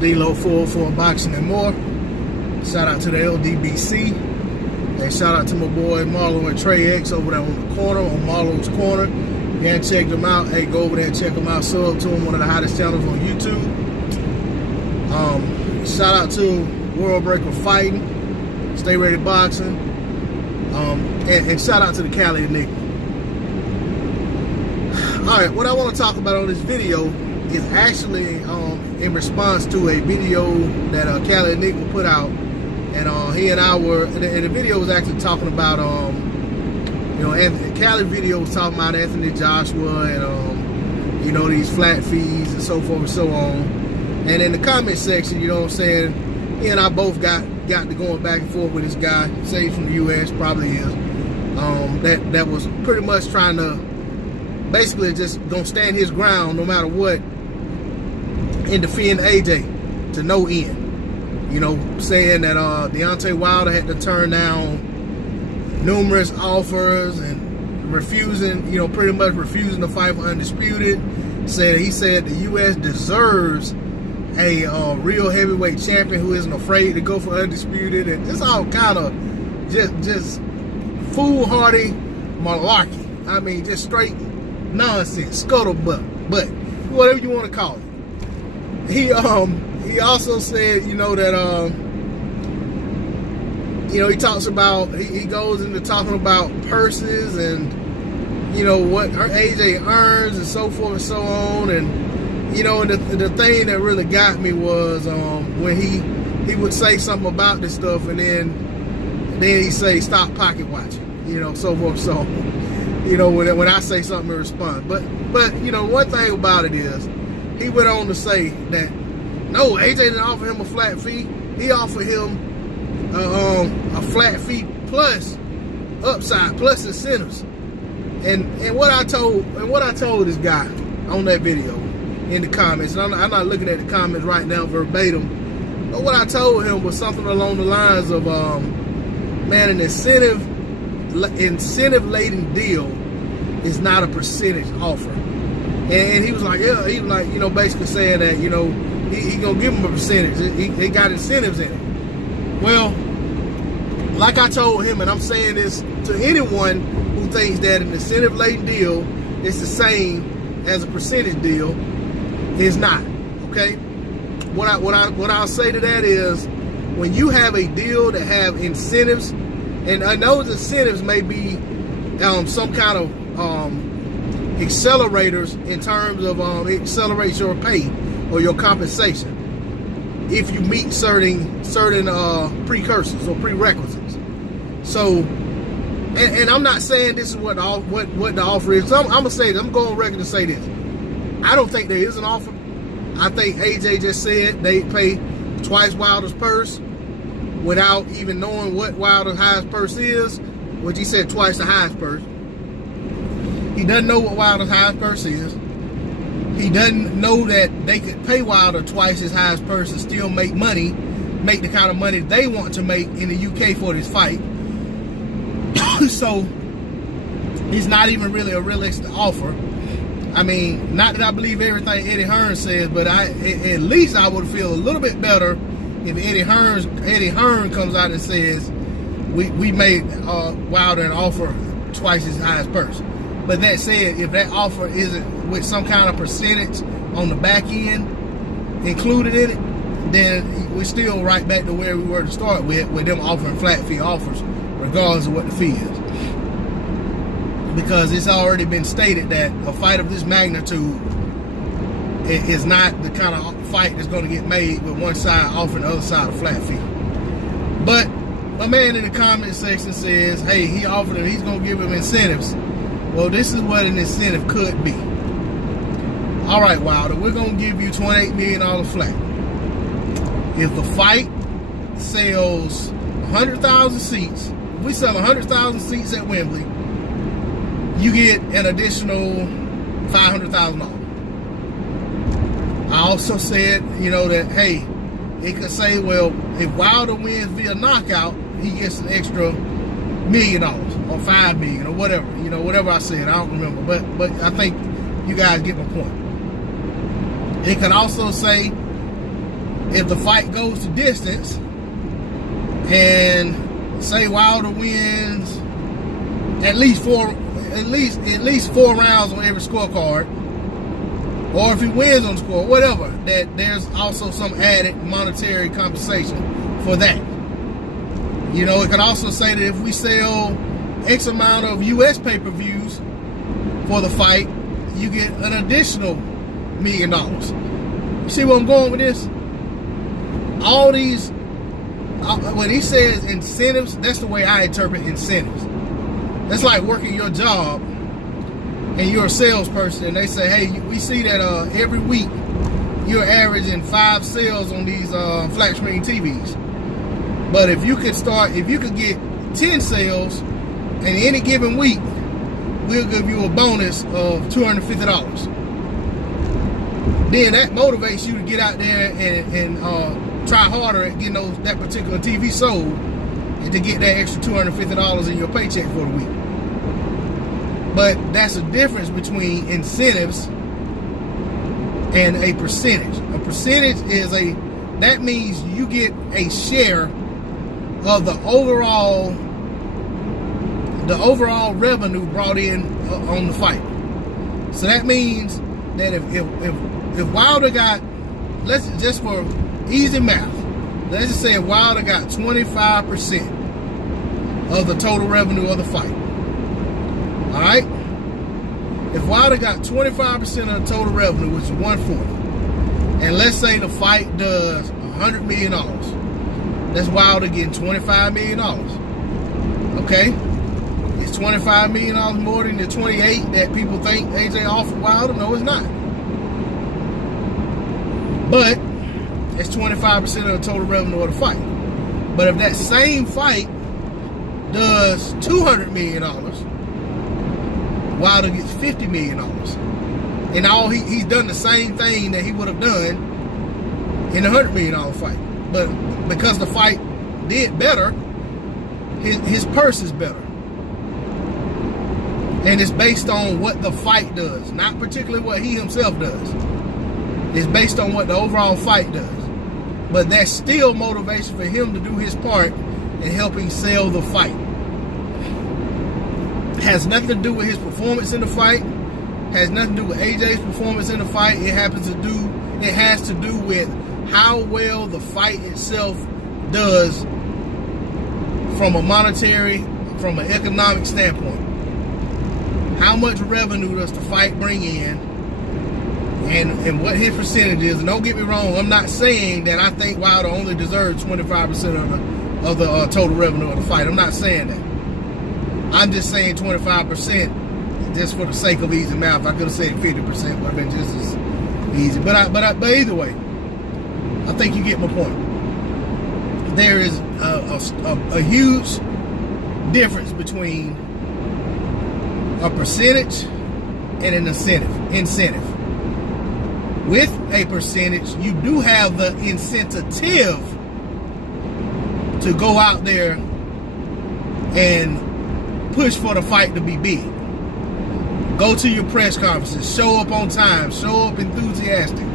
D-Lo 404 Boxing and More. Shout out to the LDBC. And shout out to my boy Marlo and Trey X over there on the corner, on Marlo's Corner. If you haven't checked them out, hey, go over there and check them out. Sub to them, one of the hottest channels on YouTube. Shout out to World Breaker Fighting, Stay Ready Boxing, and shout out to the Cali Enigma. Alright, what I want to talk about on this video is actually in response to a video that Cali Enigma put out. And he and I were, and the video was actually talking about, you know, Cali video was talking about Anthony Joshua and, you know, these flat fees and so forth and so on. And in the comment section, you know what I'm saying, he and I both got to going back and forth with this guy, say he's from the U.S., probably is, that was pretty much trying to, basically just gonna stand his ground no matter what and defend AJ to no end. You know, saying that Deontay Wilder had to turn down numerous offers and refusing, you know, pretty much refusing to fight for Undisputed. He said the U.S. deserves a real heavyweight champion who isn't afraid to go for Undisputed, and it's all kind of just foolhardy malarkey. I mean, just straight nonsense, scuttlebutt, but whatever you want to call it. He also said, you know, that you know, he talks about, he goes into talking about purses and, you know, what AJ earns and so forth and so on. And you know, the thing that really got me was when he would say something about this stuff, and then he say stop pocket watching, you know, so forth so on. You know, when I say something in response. But you know, one thing about it is, he went on to say that no, AJ didn't offer him a flat fee. He offered him a flat fee plus upside plus incentives. And what I told this guy on that video in the comments, and I'm not looking at the comments right now verbatim, but what I told him was something along the lines of, man, an incentive-laden deal is not a percentage offer. And he was like, yeah, he was like, you know, basically saying that, you know, he gonna give him a percentage. He got incentives in it. Well, like I told him, and I'm saying this to anyone who thinks that an incentive-laden deal is the same as a percentage deal, is not. Okay. What I'll say to that is, when you have a deal that have incentives, and those incentives may be some kind of accelerators in terms of accelerates your pay or your compensation if you meet certain precursors or prerequisites. So, and I'm not saying this is what the offer is. So I'm gonna say this. I'm going on record to say this. I don't think there is an offer. I think AJ just said they pay twice Wilder's purse without even knowing what Wilder's highest purse is, which he said twice the highest purse. He doesn't know what Wilder's highest purse is. He doesn't know that they could pay Wilder twice his highest purse and still make money, make the kind of money they want to make in the UK for this fight. So it's not even really a realistic offer. I mean, not that I believe everything Eddie Hearn says, but at least I would feel a little bit better if Eddie Hearn comes out and says we made Wilder an offer twice his highest purse. But that said, if that offer isn't with some kind of percentage on the back end included in it, then we're still right back to where we were to start with them offering flat fee offers, regardless of what the fee is. Because it's already been stated that a fight of this magnitude is not the kind of fight that's going to get made with one side offering the other side a flat fee. But a man in the comment section says, hey, he offered him, he's going to give him incentives. Well, this is what an incentive could be. All right, Wilder, we're going to give you $28 million flat. If the fight sells 100,000 seats, if we sell 100,000 seats at Wembley, you get an additional $500,000. I also said, you know, that, hey, it could say, well, if Wilder wins via knockout, he gets an extra $1 million or $5 million or whatever, you know, whatever I said, I don't remember, but I think you guys get my point. It can also say if the fight goes to distance and say Wilder wins at least four rounds on every scorecard, or if he wins on the score, whatever, that there's also some added monetary compensation for that. You know, it could also say that if we sell X amount of US pay-per-views for the fight, you get an additional $1 million. You see where I'm going with this? All these, when he says incentives, that's the way I interpret incentives. That's like working your job and you're a salesperson and they say, hey, we see that every week you're averaging 5 sales on these flat screen TVs. But if you could get 10 sales in any given week, we'll give you a bonus of $250. Then that motivates you to get out there and try harder at getting that particular TV sold and to get that extra $250 in your paycheck for the week. But that's a difference between incentives and a percentage. A percentage that means you get a share of the overall revenue brought in on the fight. So that means that if Wilder got, just for easy math, let's just say if Wilder got 25% of the total revenue of the fight. All right? If Wilder got 25% of the total revenue, which is 140, and let's say the fight does $100 million, that's Wilder getting $25 million. Okay? It's $25 million more than the 28 that people think AJ offered Wilder? No, it's not. But it's 25% of the total revenue of the fight. But if that same fight does $200 million, Wilder gets $50 million. And he's done the same thing that he would have done in a $100 million fight. But because the fight did better, his purse is better. And it's based on what the fight does, not particularly what he himself does. It's based on what the overall fight does. But that's still motivation for him to do his part in helping sell the fight. Has nothing to do with his performance in the fight. Has nothing to do with AJ's performance in the fight. It has to do with how well the fight itself does from a monetary, from an economic standpoint. How much revenue does the fight bring in, and what his percentage is. And don't get me wrong, I'm not saying that I think Wilder only deserves 25% of the total revenue of the fight. I'm not saying that. I'm just saying 25% just for the sake of easy math. I could have said 50%, would have been just as easy. But either way, I think you get my point. There is a huge difference between a percentage and an incentive. With a percentage, you do have the incentive to go out there and push for the fight to be big. Go to your press conferences, show up on time, show up enthusiastic.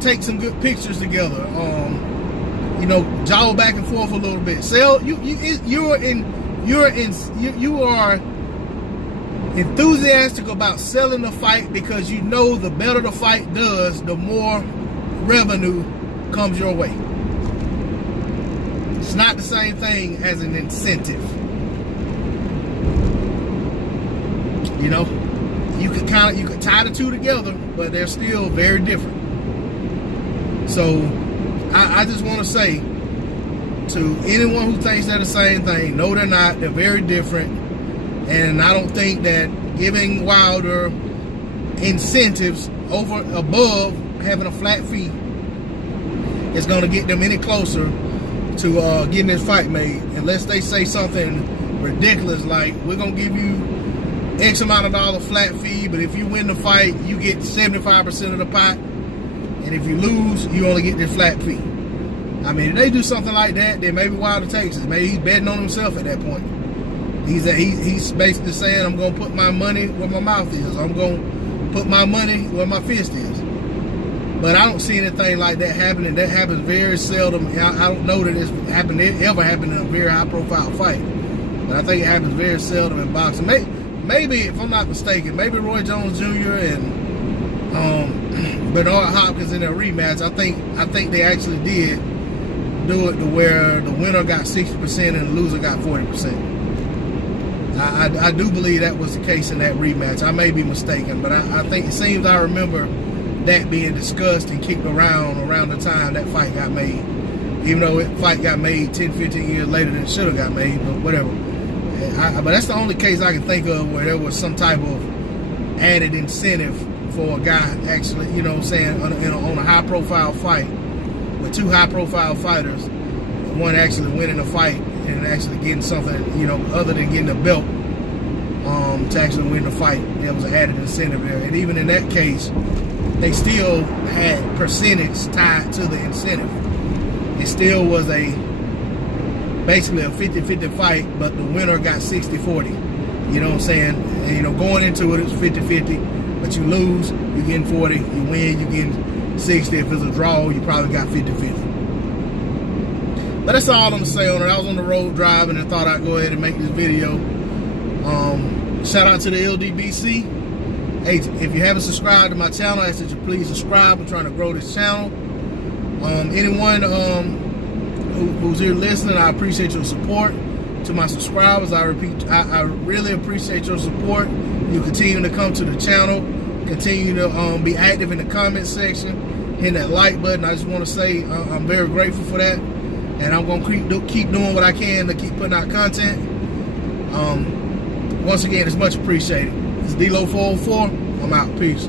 Take some good pictures together. Jog back and forth a little bit. You are enthusiastic about selling the fight because you know the better the fight does, the more revenue comes your way. It's not the same thing as an incentive. You could tie the two together, but they're still very different. So I just want to say to anyone who thinks they're the same thing, no, they're not. They're very different. And I don't think that giving Wilder incentives above having a flat fee is going to get them any closer to getting this fight made, unless they say something ridiculous like, we're going to give you X amount of dollar flat fee, but if you win the fight, you get 75% of the pot, and if you lose, you only get this flat fee. I mean, if they do something like that, then maybe Wilder takes it. Maybe he's betting on himself at that point. He's basically saying, I'm going to put my money where my mouth is. I'm going to put my money where my fist is. But I don't see anything like that happening. That happens very seldom. I don't know that it's ever happened in a very high-profile fight. But I think it happens very seldom in boxing. Maybe, if I'm not mistaken, maybe Roy Jones Jr. and Bernard Hopkins in their rematch. I think they actually did do it to where the winner got 60% and the loser got 40%. I do believe that was the case in that rematch. I may be mistaken, but I think it seems I remember that being discussed and kicked around the time that fight got made. Even though that fight got made 10, 15 years later than it should have got made, but whatever. But that's the only case I can think of where there was some type of added incentive for a guy actually, you know what I'm saying, on a high-profile fight with two high-profile fighters, one actually winning a fight and actually getting something, you know, other than getting a belt, to actually win the fight. There was an added incentive there. And even in that case, they still had percentage tied to the incentive. It still was basically a 50-50 fight, but the winner got 60-40. You know what I'm saying? And, you know, going into it, it was 50-50, but you lose, you're getting 40. You win, you're getting 60. If it's a draw, you probably got 50-50. But that's all I'm going to say on it. I was on the road driving and thought I'd go ahead and make this video. Shout out to the LDBC. Hey, if you haven't subscribed to my channel, I ask that you please subscribe. I'm trying to grow this channel. Anyone who's here listening, I appreciate your support. To my subscribers, I really appreciate your support. You continue to come to the channel, continue to be active in the comment section, hit that like button. I just want to say I'm very grateful for that, and I'm going to keep doing what I can to keep putting out content. Once again, it's much appreciated. It's D-Lo 404. I'm out. Peace.